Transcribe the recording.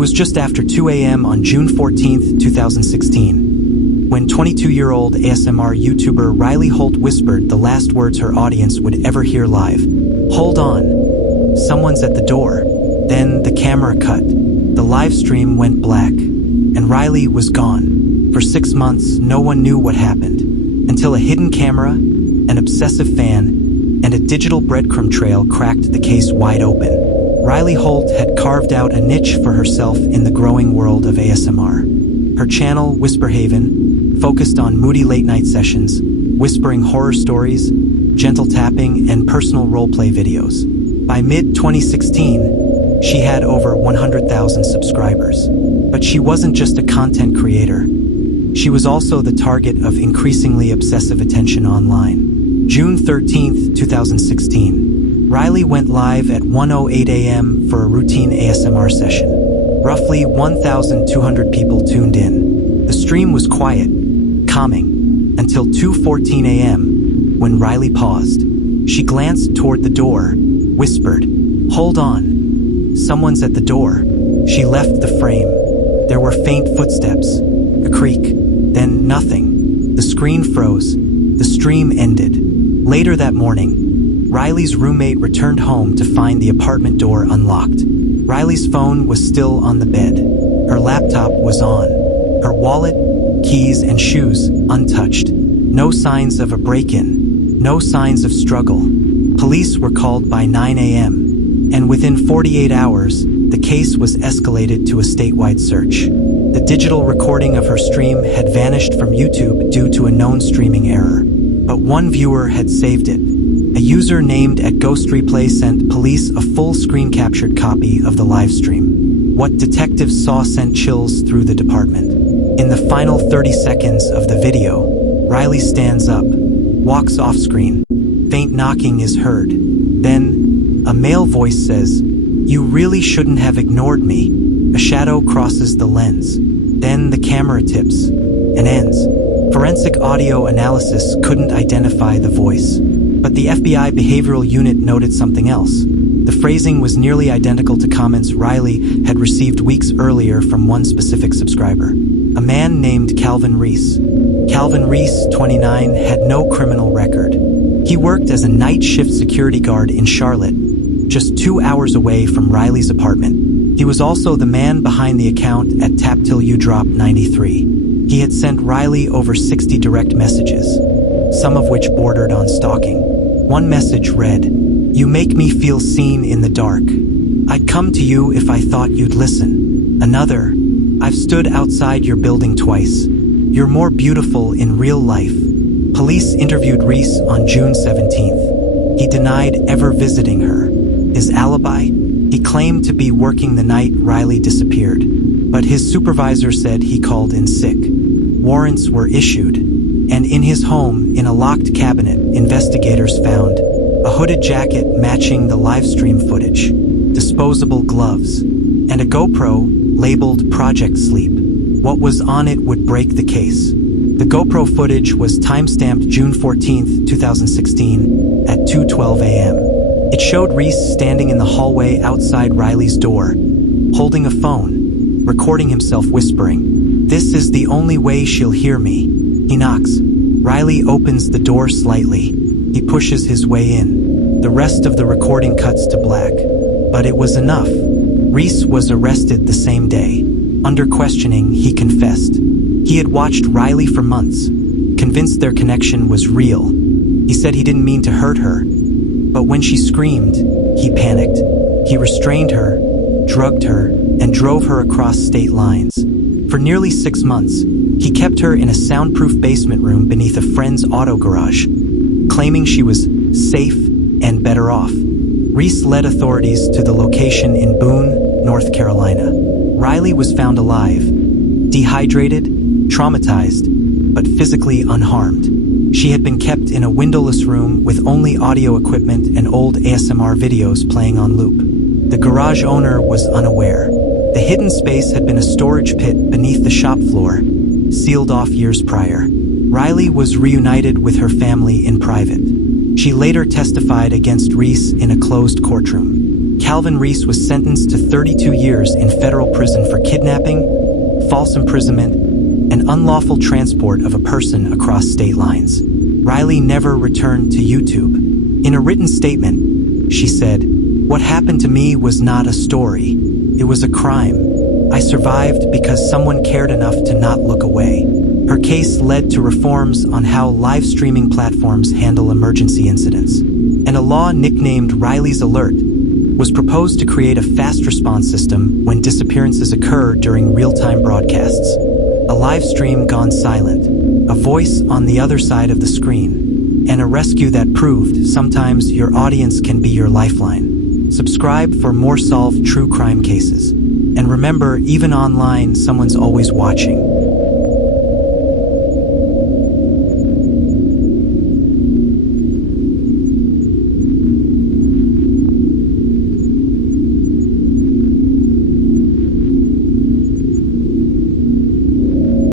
was just after 2 a.m. on June 14, 2016, when 22-year-old ASMR YouTuber Riley Holt whispered the last words her audience would ever hear live. "Hold on. Someone's at the door." Then the camera cut. The live stream went black, and Riley was gone. For 6 months, no one knew what happened, until a hidden camera, an obsessive fan, and a digital breadcrumb trail cracked the case wide open. Riley Holt had carved out a niche for herself in the growing world of ASMR. Her channel, Whisper Haven, focused on moody late-night sessions, whispering horror stories, gentle tapping, and personal roleplay videos. By mid-2016, she had over 100,000 subscribers. But she wasn't just a content creator. She was also the target of increasingly obsessive attention online. June 13, 2016. Riley went live at 1:08 a.m. for a routine ASMR session. Roughly 1,200 people tuned in. The stream was quiet, calming, until 2:14 a.m. when Riley paused. She glanced toward the door, whispered, "Hold on. Someone's at the door." She left the frame. There were faint footsteps, a creak, then nothing. The screen froze. The stream ended. Later that morning, Riley's roommate returned home to find the apartment door unlocked. Riley's phone was still on the bed. Her laptop was on. Her wallet, keys, and shoes untouched. No signs of a break-in. No signs of struggle. Police were called by 9 a.m., and within 48 hours, the case was escalated to a statewide search. The digital recording of her stream had vanished from YouTube due to a known streaming error. But one viewer had saved it. A user named @GhostReplay sent police a full screen-captured copy of the live stream. What detectives saw sent chills through the department. In the final 30 seconds of the video, Riley stands up, walks off-screen. Faint knocking is heard. Then, a male voice says, "You really shouldn't have ignored me." A shadow crosses the lens. Then the camera tips and ends. Forensic audio analysis couldn't identify the voice. But the FBI behavioral unit noted something else. The phrasing was nearly identical to comments Riley had received weeks earlier from one specific subscriber. A man named Calvin Reese. Calvin Reese, 29, had no criminal record. He worked as a night shift security guard in Charlotte, just 2 hours away from Riley's apartment. He was also the man behind the account at TapTillYouDrop93. He had sent Riley over 60 direct messages, some of which bordered on stalking. One message read, "You make me feel seen in the dark. I'd come to you if I thought you'd listen." Another, "I've stood outside your building twice. You're more beautiful in real life." Police interviewed Reese on June 17th. He denied ever visiting her. His alibi? He claimed to be working the night Riley disappeared, but his supervisor said he called in sick. Warrants were issued, and in his home, in a locked cabinet, investigators found a hooded jacket matching the live stream footage, disposable gloves, and a GoPro labeled Project Sleep. What was on it would break the case. The GoPro footage was timestamped June 14, 2016 at 2:12 a.m. It showed Reese standing in the hallway outside Riley's door, holding a phone, recording himself whispering, "This is the only way she'll hear me." He knocks. Riley opens the door slightly. He pushes his way in. The rest of the recording cuts to black. But it was enough. Reese was arrested the same day. Under questioning, he confessed. He had watched Riley for months, convinced their connection was real. He said he didn't mean to hurt her, but when she screamed, he panicked. He restrained her, drugged her, and drove her across state lines. For nearly 6 months, he kept her in a soundproof basement room beneath a friend's auto garage, claiming she was safe and better off. Reese led authorities to the location in Boone, North Carolina. Riley was found alive, dehydrated, traumatized, but physically unharmed. She had been kept in a windowless room with only audio equipment and old ASMR videos playing on loop. The garage owner was unaware. The hidden space had been a storage pit beneath the shop floor, sealed off years prior. Riley was reunited with her family in private. She later testified against Reese in a closed courtroom. Calvin Reese was sentenced to 32 years in federal prison for kidnapping, false imprisonment, and unlawful transport of a person across state lines. Riley never returned to YouTube. In a written statement, she said, "What happened to me was not a story. It was a crime. I survived because someone cared enough to not look away." Her case led to reforms on how live streaming platforms handle emergency incidents. And a law nicknamed Riley's Alert was proposed to create a fast response system when disappearances occur during real-time broadcasts. A live stream gone silent, a voice on the other side of the screen, and a rescue that proved sometimes your audience can be your lifeline. Subscribe for more solved true crime cases. And remember, even online, someone's always watching.